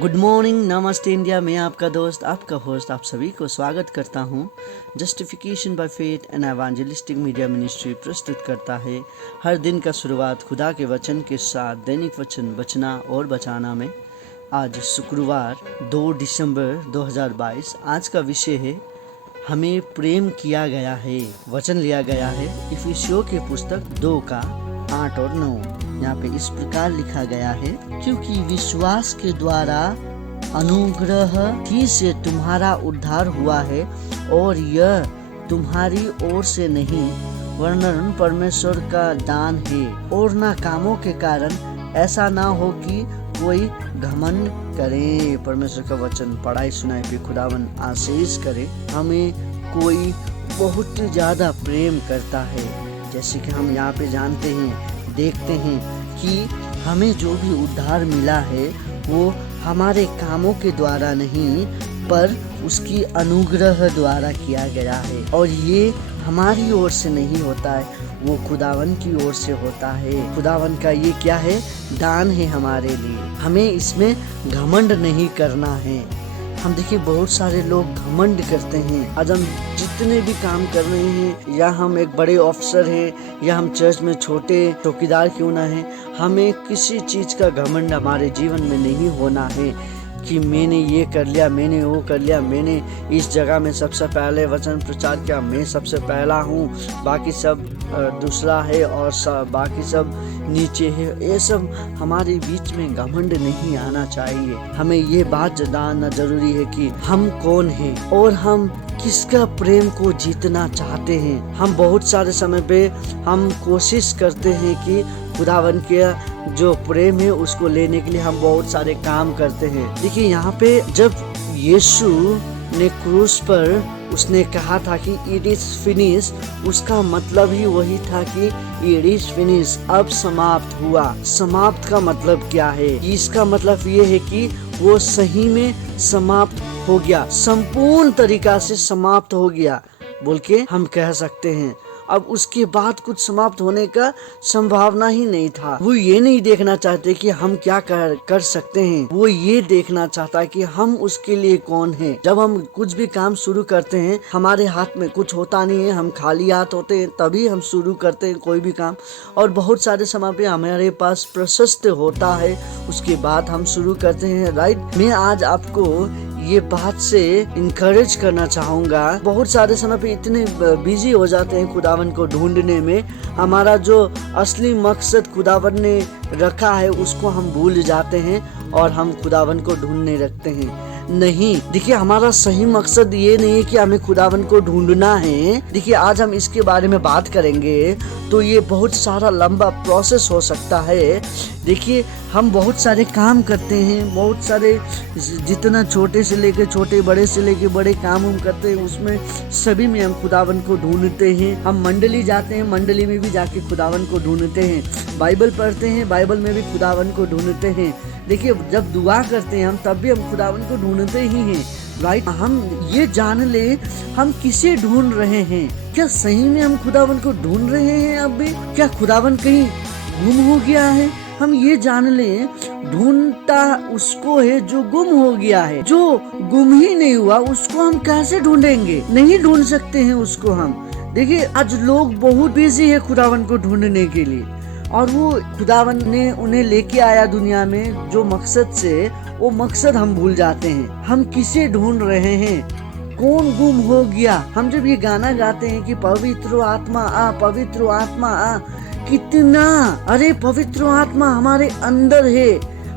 Good morning, नमस्ते India. मैं आपका दोस्त, आपका होस्ट, आप सभी को स्वागत करता हूँ। Justification by faith and evangelistic media ministry प्रस्तुत करता है हर दिन का शुरुआत खुदा के वचन के साथ दैनिक वचन बचना और बचाना में। आज शुक्रवार 2 दिसंबर 2022। आज का विषय है हमें प्रेम किया गया है। वचन लिया गया है इफिसियों की पुस्तक 2 का 8 और 9। यहाँ पे इस प्रकार लिखा गया है, क्योंकि विश्वास के द्वारा अनुग्रह ही से तुम्हारा उद्धार हुआ है, और यह तुम्हारी ओर से नहीं वरन परमेश्वर का दान है, और न कामों के कारण, ऐसा ना हो कि कोई घमंड करे। परमेश्वर का वचन पढ़ाई सुनाई पे खुदावन आशीष करे। हमें कोई बहुत ज्यादा प्रेम करता है, जैसे कि हम यहाँ पे जानते हैं, देखते हैं कि हमें जो भी उद्धार मिला है वो हमारे कामों के द्वारा नहीं पर उसकी अनुग्रह द्वारा किया गया है, और ये हमारी ओर से नहीं होता है, वो खुदावन की ओर से होता है। खुदावन का ये क्या है? दान है हमारे लिए। हमें इसमें घमंड नहीं करना है। हम देखिए बहुत सारे लोग घमंड करते हैं। आज हम जितने भी काम कर रहे हैं, या हम एक बड़े ऑफिसर हैं, या हम चर्च में छोटे चौकीदार क्यों ना हैं, हमें किसी चीज का घमंड हमारे जीवन में नहीं होना है कि मैंने ये कर लिया, मैंने वो कर लिया, मैंने इस जगह में सबसे पहले वचन प्रचार किया, मैं सबसे पहला हूँ, बाकी सब दूसरा है और बाकी सब नीचे है। ये सब हमारे बीच में घमंड नहीं आना चाहिए। हमें ये बात जानना जरूरी है कि हम कौन हैं और हम किसका प्रेम को जीतना चाहते हैं। हम बहुत सारे समय पे हम कोशिश करते हैं कि खुदावन के जो प्रेम है उसको लेने के लिए हम बहुत सारे काम करते हैं। देखिए यहाँ पे जब यीशु ने क्रूस पर उसने कहा था कि इट इज फिनिश, उसका मतलब ही वही था कि इट इज फिनिश, अब समाप्त हुआ। समाप्त का मतलब क्या है? इसका मतलब ये है कि वो सही में समाप्त हो गया, संपूर्ण तरीका से समाप्त हो गया बोल के हम कह सकते हैं। अब उसके बाद कुछ समाप्त होने का संभावना ही नहीं था। वो ये नहीं देखना चाहते कि हम क्या कर सकते हैं, वो ये देखना चाहता कि हम उसके लिए कौन हैं। जब हम कुछ भी काम शुरू करते हैं, हमारे हाथ में कुछ होता नहीं है, हम खाली हाथ होते हैं, तभी हम शुरू करते हैं कोई भी काम। और बहुत सारे समय पे हमारे पास प्रशस्त होता है, उसके बाद हम शुरू करते हैं। राइट? मैं आज आपको ये बात से इनकरेज करना चाहूँगा। बहुत सारे समय पे इतने बिजी हो जाते हैं खुदावन को ढूंढने में, हमारा जो असली मकसद खुदावन ने रखा है उसको हम भूल जाते हैं और हम खुदावन को ढूंढने रखते हैं। नहीं, देखिए हमारा सही मकसद ये नहीं है कि हमें खुदावन को ढूंढना है। देखिए आज हम इसके बारे में बात करेंगे तो ये बहुत सारा लंबा प्रोसेस हो सकता है। देखिए हम बहुत सारे काम करते हैं, बहुत सारे, जितना छोटे से लेकर छोटे, बड़े से लेकर बड़े काम हम करते हैं, उसमें सभी में हम खुदावन को ढूंढते हैं। हम मंडली जाते हैं, मंडली में भी जाके खुदावन को ढूंढते हैं। बाइबल पढ़ते हैं, बाइबल में भी खुदावन को ढूंढते हैं। देखिए जब दुआ करते हैं हम, तब भी हम खुदावन को ढूंढते ही हैं। राइट? हम ये जान ले हम किसे ढूंढ रहे हैं। क्या सही में हम खुदावन को ढूंढ रहे हैं? अब भी क्या खुदावन कहीं गुम हो गया है? हम ये जान ले ढूंढता उसको है जो गुम हो गया है। जो गुम ही नहीं हुआ उसको हम कैसे ढूंढेंगे? नहीं ढूंढ सकते हैं उसको हम। देखिए आज लोग बहुत बिजी है खुदावन को ढूंढने के लिए, और वो खुदावन ने उन्हें लेके आया दुनिया में जो मकसद से, वो मकसद हम भूल जाते हैं। हम किसे ढूंढ रहे हैं? कौन गुम हो गया? हम जब ये गाना गाते हैं कि पवित्र आत्मा आ, पवित्र आत्मा आ, कितना, अरे पवित्र आत्मा हमारे अंदर है,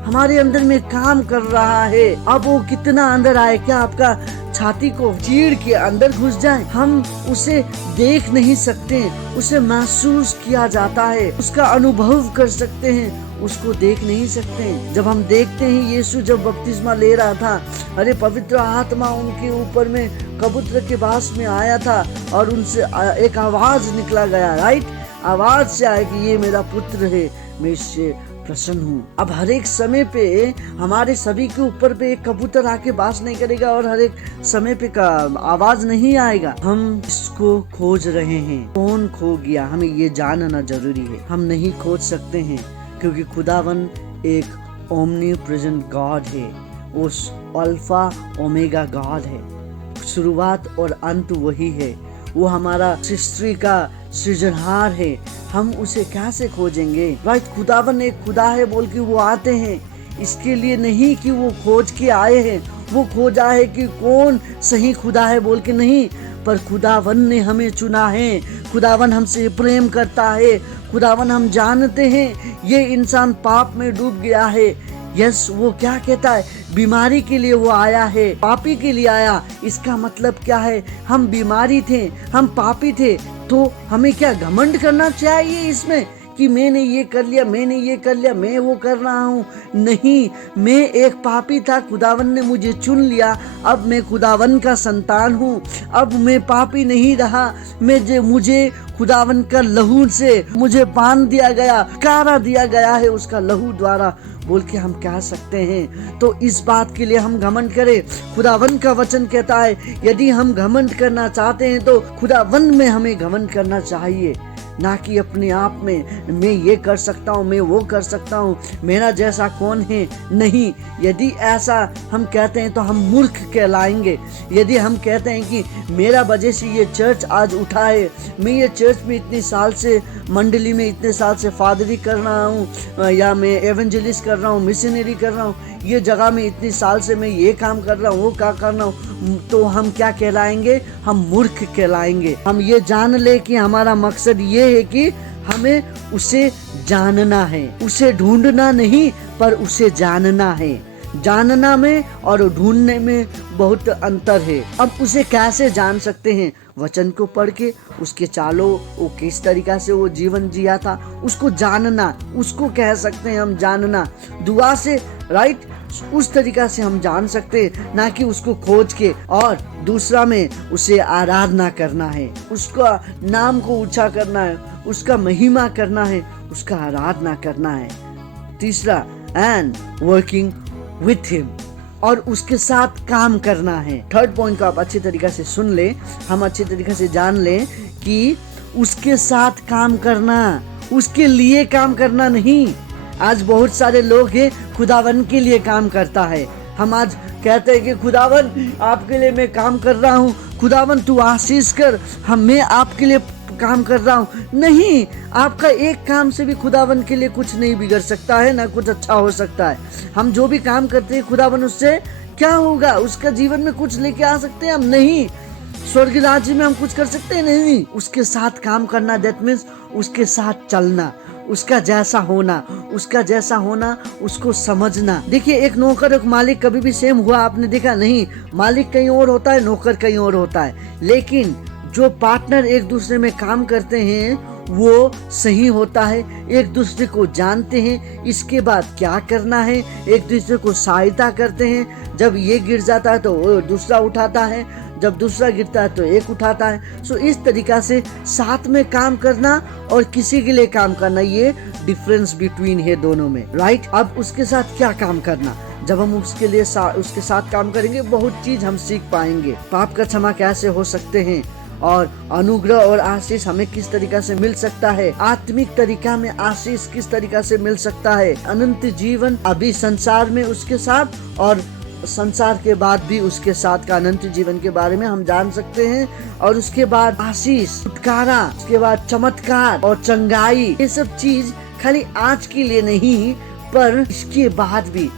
हमारे अंदर में काम कर रहा है। अब वो कितना अंदर आए? क्या आपका छाती को चीर के अंदर घुस जाए? हम उसे देख नहीं सकते, उसे महसूस किया जाता है, उसका अनुभव कर सकते हैं, उसको देख नहीं सकते। जब हम देखते हैं यीशु जब बपतिस्मा ले रहा था, अरे पवित्र आत्मा उनके ऊपर में कबूतर के बास में आया था और उनसे एक आवाज निकला गया। राइट? आवाज से आया कि ये मेरा पुत्र है, मैं इससे प्रसन्न हूँ। अब हर एक समय पे हमारे सभी के ऊपर पे एक कबूतर आके बास नहीं करेगा और हर एक समय पे का आवाज नहीं आएगा। हम इसको खोज रहे हैं। कौन खो गया? हमें ये जानना जरूरी है। हम नहीं खोज सकते हैं क्योंकि खुदावन एक ओमनी प्रेजेंट गॉड है। उस अल्फा ओमेगा गॉड है, शुरुआत और अंत वही है। वो हमारा सृष्टि का सृजनहार है। हम उसे कैसे खोजेंगे? राइट, खुदावन एक खुदा है बोल के वो आते हैं, इसके लिए नहीं कि वो खोज के आए हैं, वो खोजा है कि कौन सही खुदा है बोल के नहीं, पर खुदावन ने हमें चुना है। खुदावन हमसे प्रेम करता है। खुदावन हम जानते हैं ये इंसान पाप में डूब गया है। यस, वो क्या कहता है? बीमारी के लिए वो आया है, पापी के लिए आया। इसका मतलब क्या है? हम बीमारी थे, हम पापी थे, तो हमें क्या घमंड करना चाहिए इसमें कि मैंने ये कर लिया, मैंने ये कर लिया, मैं वो कर रहा हूँ? नहीं, मैं एक पापी था, खुदावन ने मुझे चुन लिया, अब मैं खुदावन का संतान हूँ। अब मैं पापी नहीं रहा, मुझे खुदावन का लहू से मुझे बांध दिया गया, कारा दिया गया है उसका लहू द्वारा बोल के हम कह सकते हैं। तो इस बात के लिए हम घमंड करें। खुदावन का वचन कहता है यदि हम घमंड करना चाहते हैं तो खुदावन में हमें घमंड करना चाहिए, ना कि अपने आप में मैं ये कर सकता हूँ, मैं वो कर सकता हूँ, मेरा जैसा कौन है। नहीं, यदि ऐसा हम कहते हैं तो हम मूर्ख कहलाएंगे। यदि हम कहते हैं कि मेरा वजह से ये चर्च आज उठा है, मैं ये चर्च में इतने साल से, मंडली में इतने साल से फादरी कर रहा हूँ, या मैं एवेंजलिस्ट कर रहा हूँ, मिशनरी कर रहा हूँ, ये जगह में इतनी साल से मैं ये काम कर रहा हूँ, वो क्या कर रहा हूँ, तो हम क्या कहलाएंगे? हम मूर्ख कहलाएंगे। हम ये जान ले कि हमारा मकसद ये है कि हमें उसे जानना है, उसे ढूंढना नहीं, पर उसे जानना है। जानना में और ढूंढने में बहुत अंतर है। अब उसे कैसे जान सकते हैं? वचन को पढ़ के, उसके चालों, वो किस तरीका से वो जीवन जिया था, उसको जानना, उसको कह सकते हैं हम जानना। दुआ से, राइट, उस तरीका से हम जान सकते हैं, ना कि उसको खोज के। और दूसरा में उसे आराधना करना है, उसका नाम को ऊंचा करना है, उसका महिमा करना है, उसका आराधना करना है। तीसरा, एंड वर्किंग विथ हिम, और उसके साथ काम करना है। थर्ड पॉइंट को आप अच्छी तरीके से सुन ले, हम अच्छी तरीके से जान लें कि उसके साथ काम करना, उसके लिए काम करना नहीं। आज बहुत सारे लोग हैं खुदावन के लिए काम करता है। हम आज कहते हैं कि खुदावन आपके लिए मैं काम कर रहा हूँ, खुदावन तू आशीष कर, मैं आपके लिए काम कर रहा हूँ। नहीं, आपका एक काम से भी खुदावन के लिए कुछ नहीं बिगड़ सकता है, ना कुछ अच्छा हो सकता है। हम जो भी काम करते हैं खुदावन उससे क्या होगा? उसका जीवन में कुछ लेके आ सकते हैं हम? नहीं। स्वर्ग राज्य में हम कुछ कर सकते हैं? नहीं। उसके साथ काम करना, दैट मीन्स उसके साथ चलना, उसका जैसा होना, उसका जैसा होना, उसको समझना। देखिए, एक नौकर और मालिक कभी भी सेम हुआ आपने देखा? नहीं, मालिक कहीं और होता है, नौकर कहीं और होता है। लेकिन जो पार्टनर एक दूसरे में काम करते हैं वो सही होता है, एक दूसरे को जानते हैं, इसके बाद क्या करना है, एक दूसरे को सहायता करते हैं। जब ये गिर जाता है तो वो दूसरा उठाता है, जब दूसरा गिरता है तो एक उठाता है। सो इस तरीका से साथ में काम करना और किसी के लिए काम करना, ये डिफरेंस बिटवीन है दोनों में, राइट। अब उसके साथ क्या काम करना? जब हम उसके लिए उसके साथ काम करेंगे बहुत चीज हम सीख पाएंगे। पाप का क्षमा कैसे हो सकते हैं, और अनुग्रह और आशीष हमें किस तरीका से मिल सकता है, आत्मिक तरीका में आशीष किस तरीका से मिल सकता है, अनंत जीवन अभी संसार में उसके साथ और संसार के बाद भी उसके साथ का अनंत जीवन के बारे में हम जान सकते हैं। और उसके बाद आशीष, छुटकारा, उसके बाद चमत्कार और चंगाई, ये सब चीज खाली आज के लिए नहीं पर इसके बाद भी,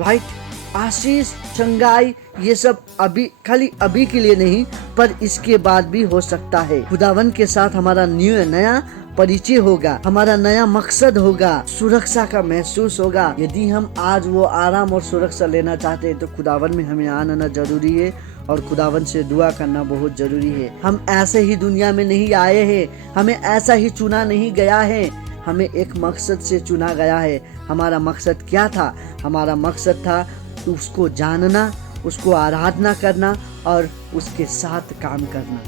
राइट। आशीष, चंगाई, ये सब अभी खाली अभी के लिए नहीं पर इसके बाद भी हो सकता है। खुदावन के साथ हमारा नया परिचय होगा, हमारा नया मकसद होगा, सुरक्षा का महसूस होगा। यदि हम आज वो आराम और सुरक्षा लेना चाहते हैं तो खुदावन में हमें आना जरूरी है और खुदावन से दुआ करना बहुत जरूरी है। हम ऐसे ही दुनिया में नहीं आए हैं, हमें ऐसा ही चुना नहीं गया है, हमें एक मकसद से चुना गया है। हमारा मकसद क्या था? हमारा मकसद था उसको जानना, उसको आराधना करना और उसके साथ काम करना।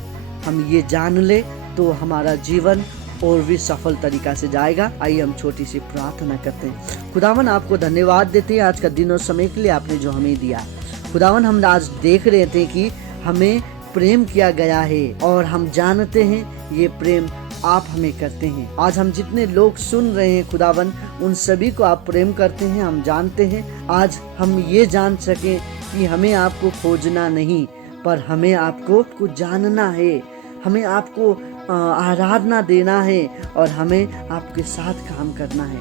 हम ये जान ले तो हमारा जीवन और भी सफल तरीका से जाएगा। आइए हम छोटी सी प्रार्थना करते हैं। खुदावन, आपको धन्यवाद देते हैं आज का दिन और समय के लिए आपने जो हमें दिया। खुदावन, हम आज देख रहे थे कि हमें प्रेम किया गया है और हम जानते हैं ये प्रेम आप हमें करते हैं। आज हम जितने लोग सुन रहे हैं खुदावन, उन सभी को आप प्रेम करते हैं, हम जानते हैं। आज हम ये जान सकें कि हमें आपको खोजना नहीं, पर हमें आपको जानना है, हमें आपको आराधना देना है और हमें आपके साथ काम करना है।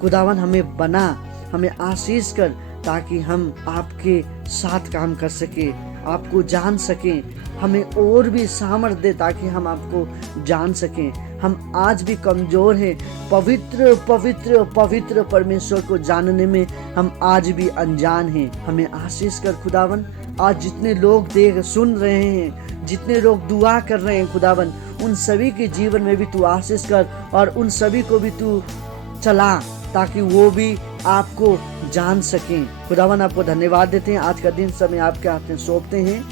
खुदावन हमें बना, हमें आशीष कर, ताकि हम आपके साथ काम कर सके, आपको जान सकें। हमें और भी सामर्थ्य दे ताकि हम आपको जान सकें। हम आज भी कमजोर हैं, पवित्र पवित्र पवित्र परमेश्वर को जानने में हम आज भी अनजान हैं। हमें आशीष कर खुदावन। आज जितने लोग देख सुन रहे हैं, जितने लोग दुआ कर रहे हैं खुदावन, उन सभी के जीवन में भी तू आशीष कर और उन सभी को भी तू चला, ताकि वो भी आपको जान सकें। खुदावन आपको धन्यवाद देते हैं। आज का दिन समय आपके हाथ में सौंपते हैं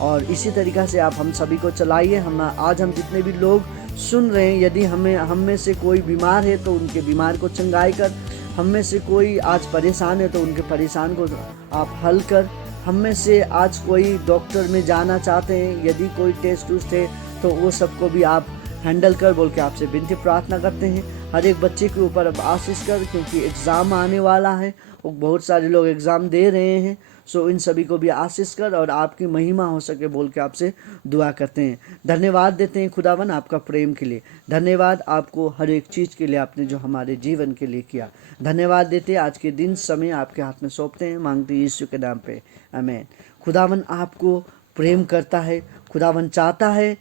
और इसी तरीक़ा से आप हम सभी को चलाइए। आज हम जितने भी लोग सुन रहे हैं, यदि हम में से कोई बीमार है तो उनके बीमार को चंगाई कर, हम में से कोई आज परेशान है तो उनके परेशान को आप हल कर, हम में से आज कोई डॉक्टर में जाना चाहते हैं, यदि कोई टेस्ट उस्ट है तो वो सबको भी आप हैंडल कर बोल के आपसे विनती प्रार्थना करते हैं। हर एक बच्चे के ऊपर अब आशीष कर, क्योंकि एग्ज़ाम आने वाला है, वो बहुत सारे लोग एग्ज़ाम दे रहे हैं। सो इन सभी को भी आशीष कर और आपकी महिमा हो सके बोल के आपसे दुआ करते हैं। धन्यवाद देते हैं खुदावन आपका प्रेम के लिए। धन्यवाद आपको हर एक चीज़ के लिए, आपने जो हमारे जीवन के लिए किया। धन्यवाद देते हैं। आज के दिन समय आपके हाथ में सौंपते हैं, मांगते हैं यीशु के नाम पे, आमीन। खुदावन आपको प्रेम करता है। खुदावन चाहता है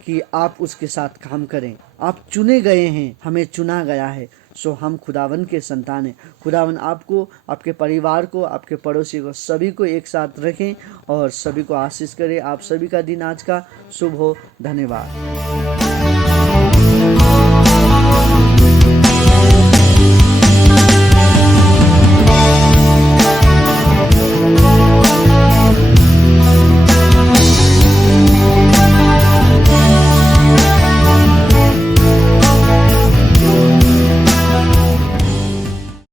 कि आप उसके साथ काम करें। आप चुने गए हैं, हमें चुना गया है। सो हम खुदावन के संतान हैं। खुदावन आपको, आपके परिवार को, आपके पड़ोसी को, सभी को एक साथ रखें और सभी को आशीष करें। आप सभी का दिन आज का शुभ हो। धन्यवाद।